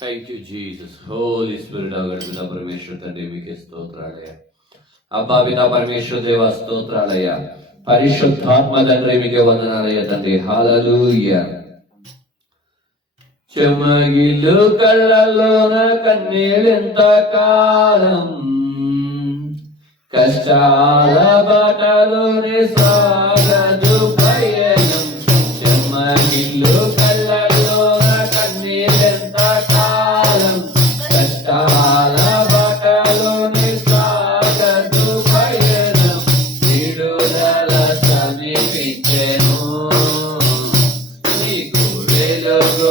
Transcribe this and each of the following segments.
Thank you Jesus. Holy spirit అగడుగున పరమేశ్వర తండ్రి మీకే స్తోత్రాలయ. అబ్బా పితా పరమేశ్వర దేవ స్తోత్రాలయ. పరిశుద్ధాత్మ తండ్రి మీకే వందనాలయ తండ్రి. హల్లెలూయా. చెమగిలు కళ్ళలోన కన్నీళ్ళెంత కాలం, కష్టాల బాటలోనే సాగదు పయనం. చెమగిలు కళ్ళలోన కన్నీళ్ళెంత కాలం, కష్టాల బాటలోనే సాగదు పయనం. విడుదల సమీపించెను, నీకు వెలుగు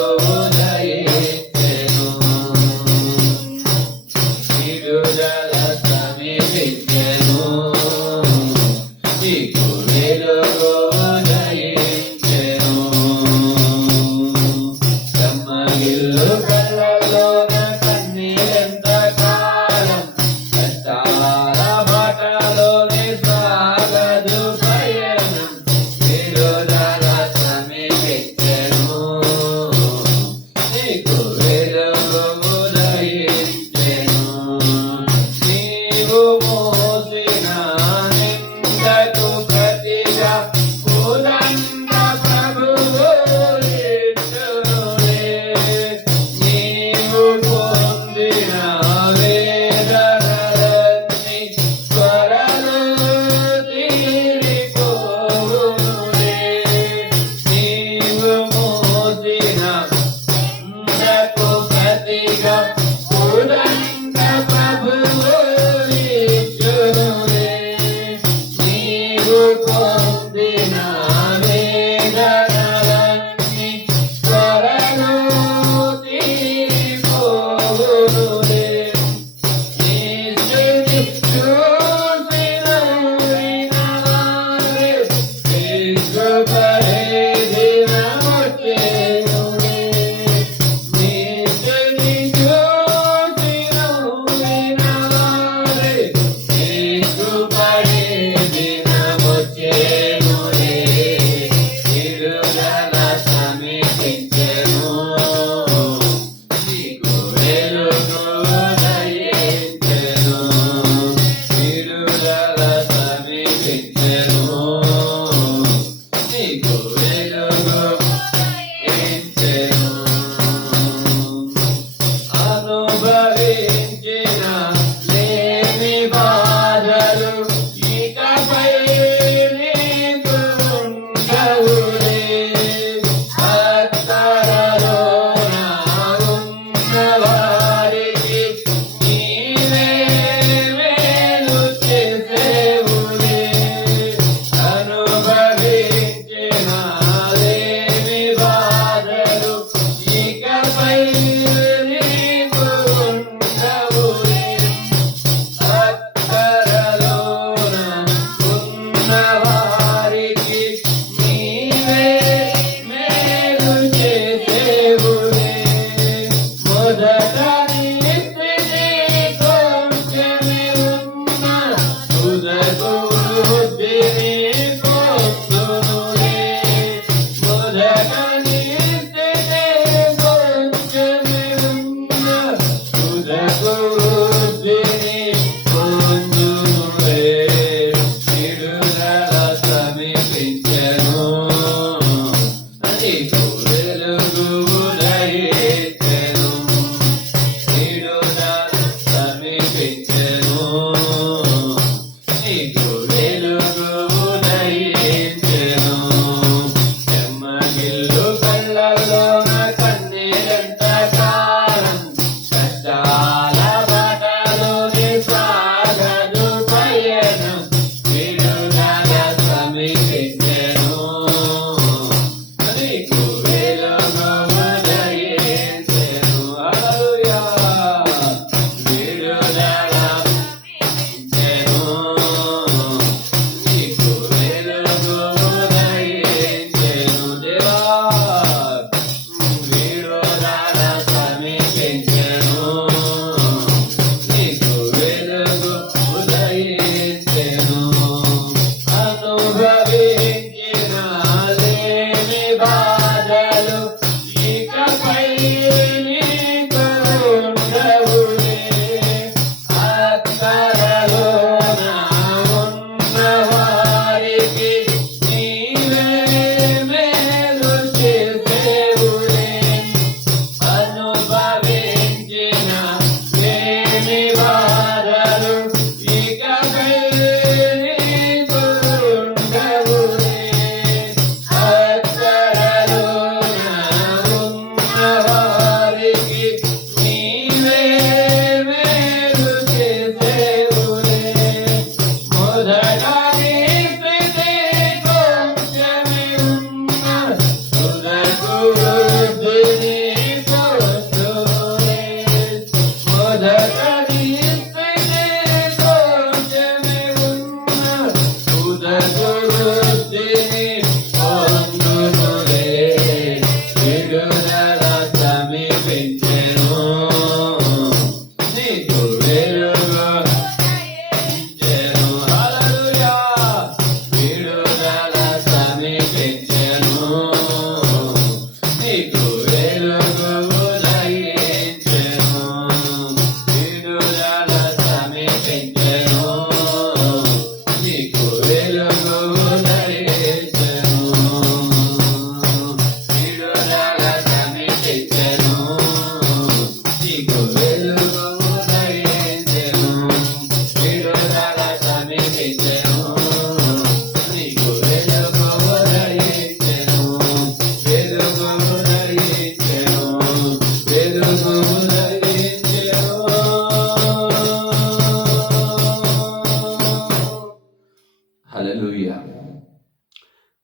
హల్లెలూయా.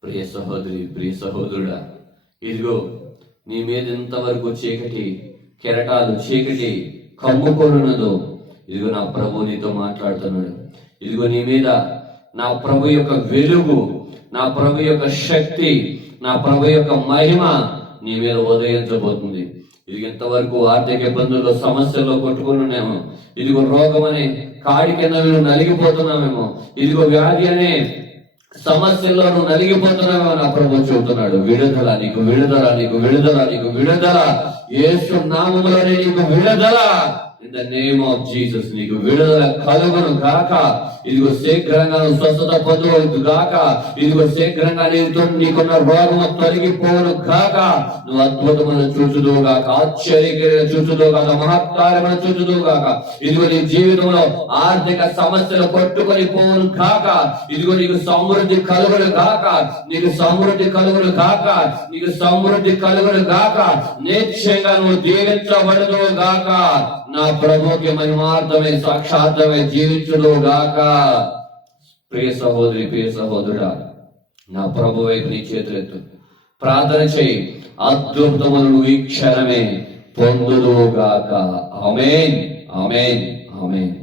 ప్రియ సహోదరి, ప్రియ సహోదరుడా, ఇదిగో నీ మీద ఎంతవరకు చీకటి కెరటాలు చీకటి కమ్ముకొనున్నదో, ఇదిగో నా ప్రభు నీతో మాట్లాడుతున్నాడు. ఇదిగో నీ మీద నా ప్రభు యొక్క వెలుగు, నా ప్రభు యొక్క శక్తి, నా ప్రభు యొక్క మహిమ నీ మీద ఉదయించబోతుంది. ఇది ఎంతవరకు ఆర్థిక ఇబ్బందుల్లో సమస్యల్లో కొట్టుకున్నామేమో, ఇదిగో రోగం అనే కాడి కింద నువ్వు నలిగిపోతున్నామేమో, ఇదిగో వ్యాధి అనే సమస్యల్లో నువ్వు నలిగిపోతున్నామేమో నా ప్రభు చెబుతున్నాడు. విడుదల నీకు, విడుదల నీకు, విడుదల నీకు, విడుదల యేసు నామములోనే నీకు విడుదల. In the name of Jesus నీకు విడుదల కలుగును గాక. ఇదిగో శీఘ్రంగా నువ్వు స్వస్థత పొందవద్దు గాక. ఇదిగో శీఘ్రంగా నీకున్న రోగము తొలగిపోను గాక. నువ్వు అద్భుతములను చూచుదు గాక, ఆశ్చర్యకరమైన చూచుదు గాక, మహత్కార్యములను చూచుదు గాక. ఇదిగో నీ జీవితంలో ఆర్థిక సమస్యలు కొట్టుకొని పోను గాక. ఇదిగో నీకు సమృద్ధి కలుగును గాక, నీకు సమృద్ధి కలుగును గాక, నీకు సమృద్ధి కలుగును గాక. నిశ్చయంగా నువ్వు దీవించబడదు గాక. నా ప్రభుకి మహిమార్థమై సాక్షార్థమై జీవించుదు గాక. ప్రియ సహోదరి, ప్రియ సహోదరుడా, నా ప్రభు వైపు నీ చేతులెత్తు, ప్రార్థన చేయి. అద్భుతములను ఈ క్షణమే పొందుదు గాక. ఆమేన్, ఆమేన్, ఆమేన్.